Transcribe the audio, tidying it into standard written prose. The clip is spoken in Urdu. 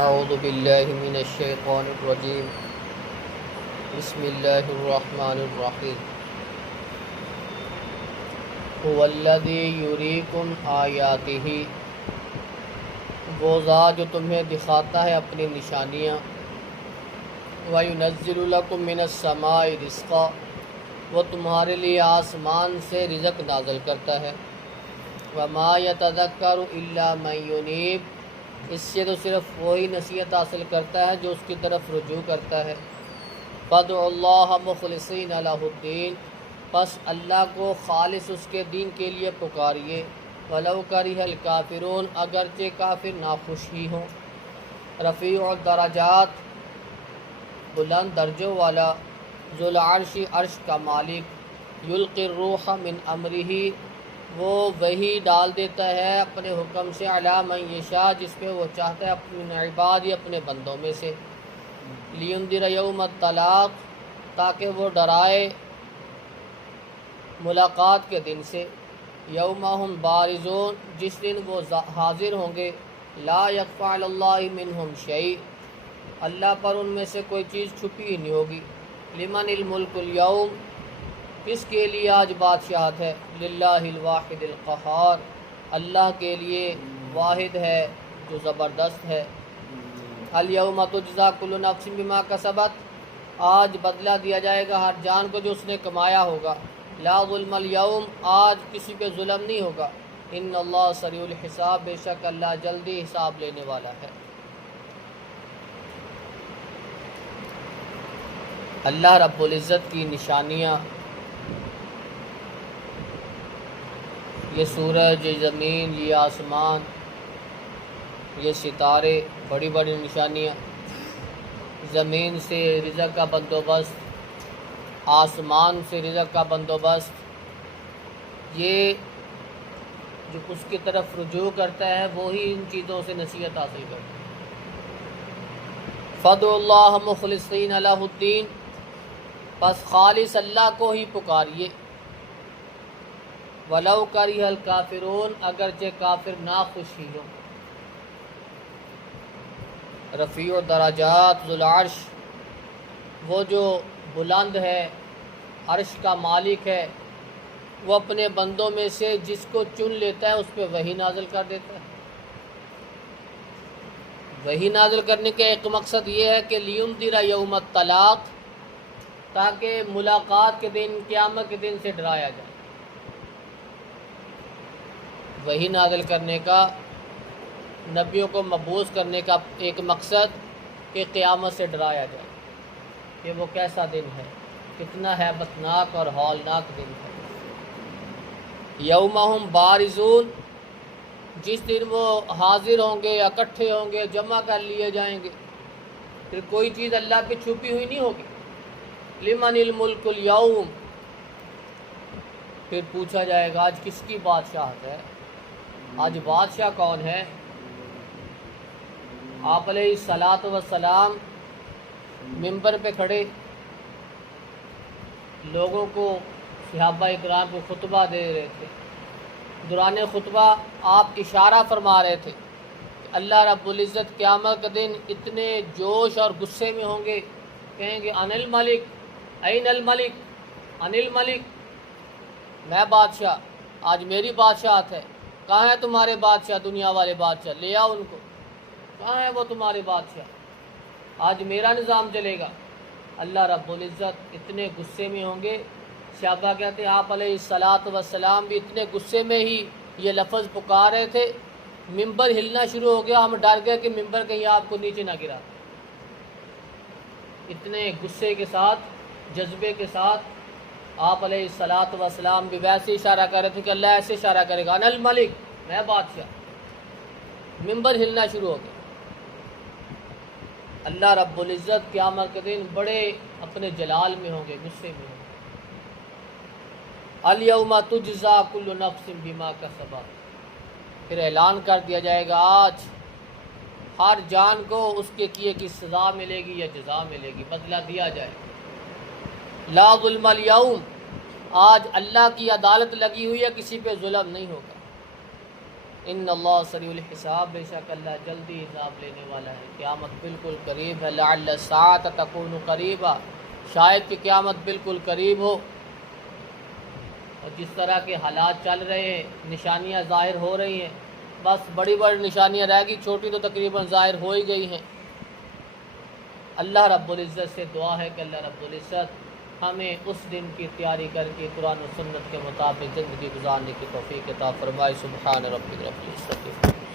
اعوذ باللہ من الشیطان الرجیم بسم اللہ الرحمن الرحیم هو الذی یریکم آیاتہ، وہ ذات جو تمہیں دکھاتا ہے اپنی نشانیاں، وَيُنَزِّلُ لَكُم مِّنَ السَّمَاءِ رِزْقًا، وہ تمہارے لیے آسمان سے رزق نازل کرتا ہے، وَمَا يَتَذَكَّرُ إِلَّا مَن يُنِيبُ، اس سے تو صرف وہی نصیحت حاصل کرتا ہے جو اس کی طرف رجوع کرتا ہے۔ فَادْعُوا اللَّهَ مُخْلِصِينَ لَهُ الدِّينَ، پس اللہ کو خالص اس کے دین کے لیے پکاریے، وَلَوْ كَرِهَ الْكَافِرُونَ، اگرچہ کافر ناخوش ہی ہوں۔ رفیع الدرجات، بلند درجوں والا، ذو العرش، عرش کا مالک، یلقی الروح من امرہ، وہ وحی ڈال دیتا ہے اپنے حکم سے، علی من یشاء، جس پہ وہ چاہتا ہے، اپنے عباد، اپنے بندوں میں سے، لینذر یوم الطلاق، تاکہ وہ ڈرائے ملاقات کے دن سے، یوم ہم بارزون، جس دن وہ حاضر ہوں گے، لا یخفی علی اللہ منہم شیء، اللہ پر ان میں سے کوئی چیز چھپی ہی نہیں ہوگی۔ لمن الملک اليوم، کس کے لیے آج بادشاہت ہے؟ للہ الواحد القہار، اللہ کے لیے واحد ہے جو زبردست ہے۔ الیوم تجزی کل نفس بما کسبت، آج بدلہ دیا جائے گا ہر جان کو جو اس نے کمایا ہوگا۔ لا ظلم اليوم، آج کسی پہ ظلم نہیں ہوگا۔ ان اللہ سریع الحساب، بے شک اللہ جلدی حساب لینے والا ہے۔ اللہ رب العزت کی نشانیاں، یہ سورج، یہ زمین، یہ آسمان، یہ ستارے، بڑی بڑی نشانیاں۔ زمین سے رزق کا بندوبست، آسمان سے رزق کا بندوبست، یہ جو اس کی طرف رجوع کرتا ہے وہی ان چیزوں سے نصیحت حاصل کرتا ہے۔ فَادْعُوا اللَّهَ مُخْلِصِينَ لَهُ الدِّينَ، پس خالص اللہ کو ہی پکاریے، وَلَوْ كَرِهَ الْكَافِرُونَ، اگرچہ کافر ناخوش ہی ہوں۔ رفیع الدرجات، ذو العرش، وہ جو بلند ہے، عرش کا مالک ہے، وہ اپنے بندوں میں سے جس کو چن لیتا ہے اس پہ وحی نازل کر دیتا ہے۔ وحی نازل کرنے کا ایک مقصد یہ ہے کہ لینذر یوم الطلاق، تاکہ ملاقات کے دن، قیامت کے دن سے ڈرایا جائے۔ وحی نازل کرنے کا، نبیوں کو مبعوث کرنے کا ایک مقصد کہ قیامت سے ڈرایا جائے کہ وہ کیسا دن ہے، کتنا ہیبت ناک اور ہولناک دن ہے۔ یوم ہم بارزون، جس دن وہ حاضر ہوں گے، اکٹھے ہوں گے، جمع کر لیے جائیں گے، پھر کوئی چیز اللہ پہ چھپی ہوئی نہیں ہوگی۔ لمن الملک اليوم، پھر پوچھا جائے گا آج کس کی بادشاہت ہے، آج بادشاہ کون ہے؟ آپ علیہ الصلاۃ والسلام منبر پہ کھڑے لوگوں کو، صحابہ اکرام کو خطبہ دے رہے تھے۔ دوران خطبہ آپ اشارہ فرما رہے تھے کہ اللہ رب العزت قیامت کے دن اتنے جوش اور غصے میں ہوں گے، کہیں گے ان الملک، این الملک، ان الملک، میں بادشاہ، آج میری بادشاہت ہے، کہاں ہے تمہارے بادشاہ، دنیا والے بادشاہ، لے آؤ ان کو، کہاں ہے وہ تمہارے بادشاہ، آج میرا نظام چلے گا۔ اللہ رب العزت اتنے غصے میں ہوں گے۔ صحابہ کہتے ہیں آپ علیہ الصلاۃ والسلام بھی اتنے غصے میں ہی یہ لفظ پکار رہے تھے، ممبر ہلنا شروع ہو گیا، ہم ڈر گئے کہ ممبر کہیں آپ کو نیچے نہ گرا۔ اتنے غصے کے ساتھ، جذبے کے ساتھ آپ علیہ الصلاۃ والسلام بھی ویسے اشارہ کر رہے تھے کہ اللہ ایسے اشارہ کرے گا ان الملک، میں بادشاہ، ممبر ہلنا شروع ہو گیا۔ اللہ رب العزت قیامت کے دن بڑے اپنے جلال میں ہوں گے، غصے میں ہوں گے۔ الیوم تجزی کل نفس بما کسبت، پھر اعلان کر دیا جائے گا آج ہر جان کو اس کے کیے کی سزا ملے گی یا جزا ملے گی، بدلہ دیا جائے گا۔ لا ظلم الیوم، آج اللہ کی عدالت لگی ہوئی ہے، کسی پہ ظلم نہیں ہوگا۔ ان اللہ سریع الحساب، بے شک اللہ جلدی حساب لینے والا ہے۔ قیامت بالکل قریب ہے، لعل الساعۃ تکون قریبا، شاید کہ قیامت بالکل قریب ہو۔ اور جس طرح کے حالات چل رہے ہیں، نشانیاں ظاہر ہو رہی ہیں، بس بڑی بڑی نشانیاں رہ گئی، چھوٹی تو تقریباً ظاہر ہو ہی گئی ہیں۔ اللہ رب العزت سے دعا ہے کہ اللہ رب العزت ہمیں اس دن کی تیاری کر کے قرآن و سنت کے مطابق زندگی گزارنے کی توفیق عطا فرمائے۔ سبحان ربک رب العزت۔